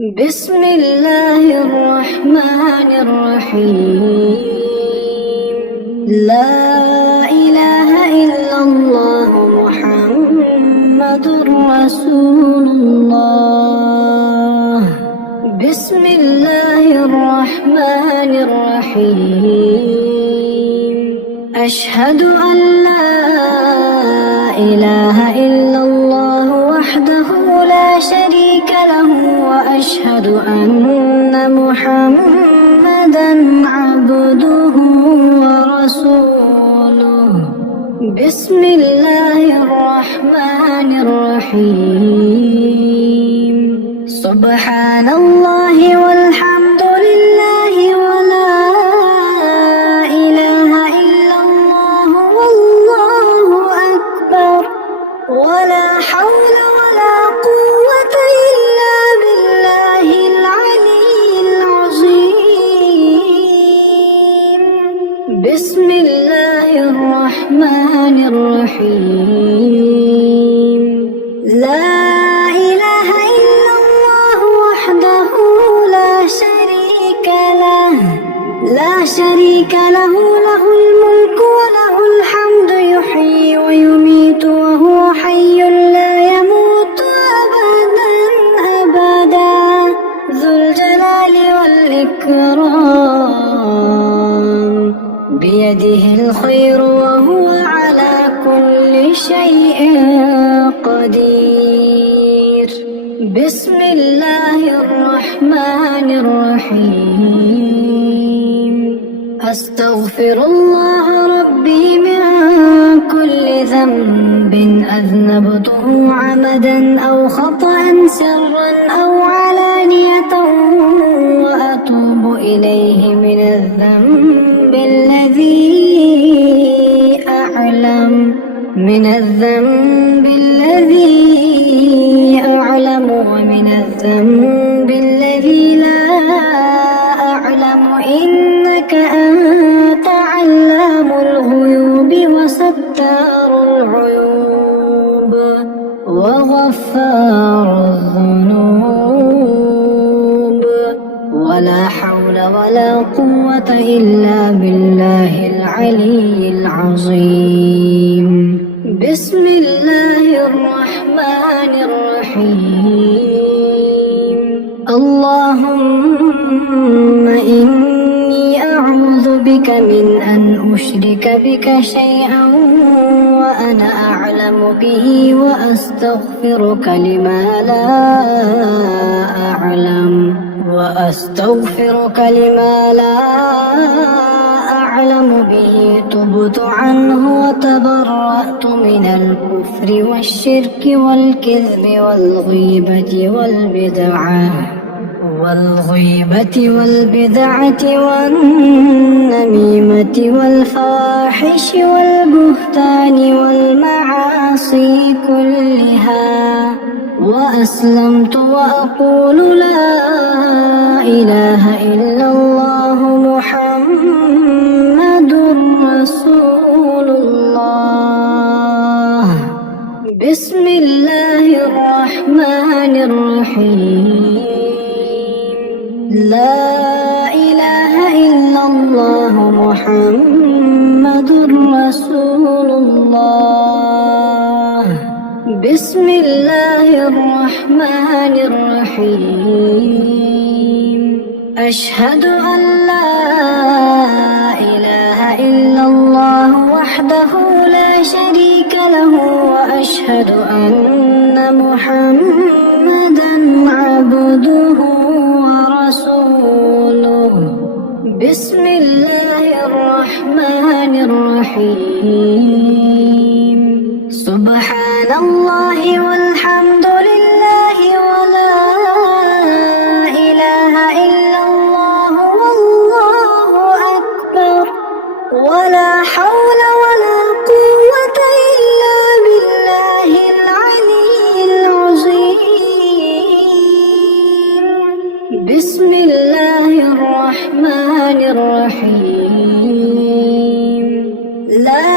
بسم الله الرحمن الرحيم. لا إله إلا الله محمد رسول الله. بسم الله الرحمن الرحيم. أشهد أن لا إله إلا الله وحده لا شريك له وأشهد أن محمدًا عبده ورسوله. بسم الله الرحمن الرحيم. سبحان الله والحمد لله ولا إله إلا الله والله أكبر ولا حول ولا قوة إلا بالله العلي العظيم. بسم الله الرحمن الرحيم. لا إله إلا الله وحده لا شريك له له الملك وله الحمد يحيي ويميت وهو حي لا يموت أبدا ذو الجلال والإكرام. بيده الخير وهو على كل شيء قدير. بسم الله الرحمن الرحيم. أستغفر الله ربي من كل ذنب أذنبته عمدا أو خطأ سرا أو علانية وأتوب إليه من الذنب الذي أعلم ومن الذنب الذي لا أعلم إنك أنت علام الغيوب وستار العيوب وغفار الذنوب. ولا حول ولا قوة إلا بالله العلي العظيم. بسم الله الرحمن الرحيم. اللهم إني أعوذ بك من أن أشرك بك شيئا وأنا أعلم به وأستغفرك لما لا أعلم به. تبت عنه وتبرأت من الكفر والشرك والكذب والبدعة والنميمة والفواحش والبهتان والمعاصي كلها. وأسلمت وأقول لا إله إلا الله محمد رسول الله. بسم الله الرحمن الرحيم. لا إله إلا الله محمد رسول الله. بسم الله الرحمن الرحيم. أشهد أن لا إله إلا الله وحده لا شريك له وأشهد أن محمدًا عبده ورسوله. بسم الله الرحمن الرحيم. سبحان الله والحمد لله ولا إله إلا الله والله أكبر ولا حول ولا قوة إلا بالله العلي العظيم. بسم الله الرحمن الرحيم. لا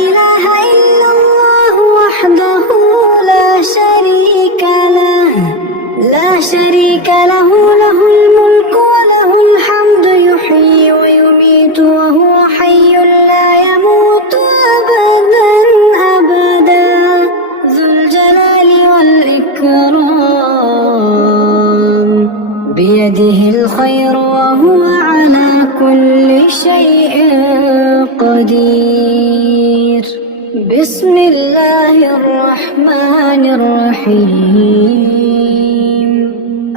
إله إلا الله وحده لا شريك له شريك له، له الملك وله الحمد يحيي ويميت وهو حي لا يموت أبدا أبدا ذو الجلال والإكرام بيده الخير وهو على كل شيء قدير. بسم الله الرحمن الرحيم.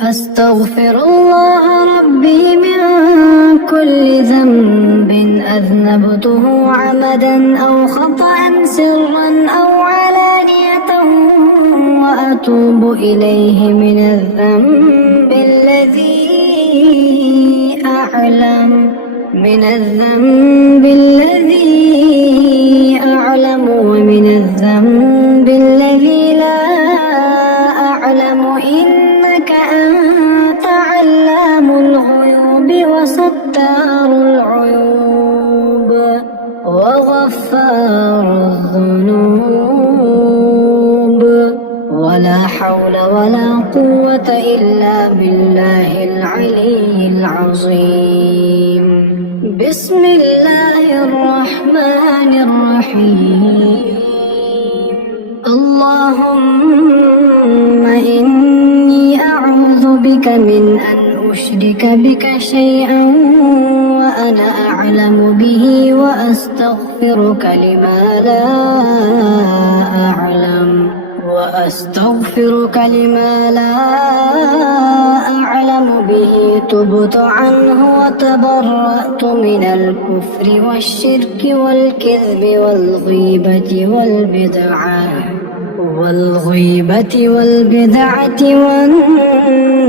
أستغفر الله ربي من كل ذنب أذنبته عمدا أو خطأ سرا أو علانية وأتوب إليه من الذنب الذي أعلم ومن الذنب الذي لا أعلم إنك أنت علام الغيوب وستار العيوب وغفار الذنوب ولا حول ولا قوة إلا بالله العلي العظيم. بسم الله الرحمن الرحيم. اللهم إني أعوذ بك من أن أشرك بك شيئا وأنا أعلم به وأستغفرك لما لا أعلم به تبت عنه وتبرأت من الكفر والشرك والكذب والغيبة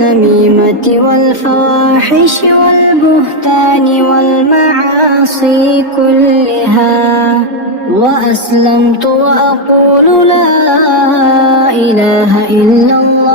والنميمة والفواحش والبهتان والمعاصي كلها وأسلمت وأقول لا إله إلا الله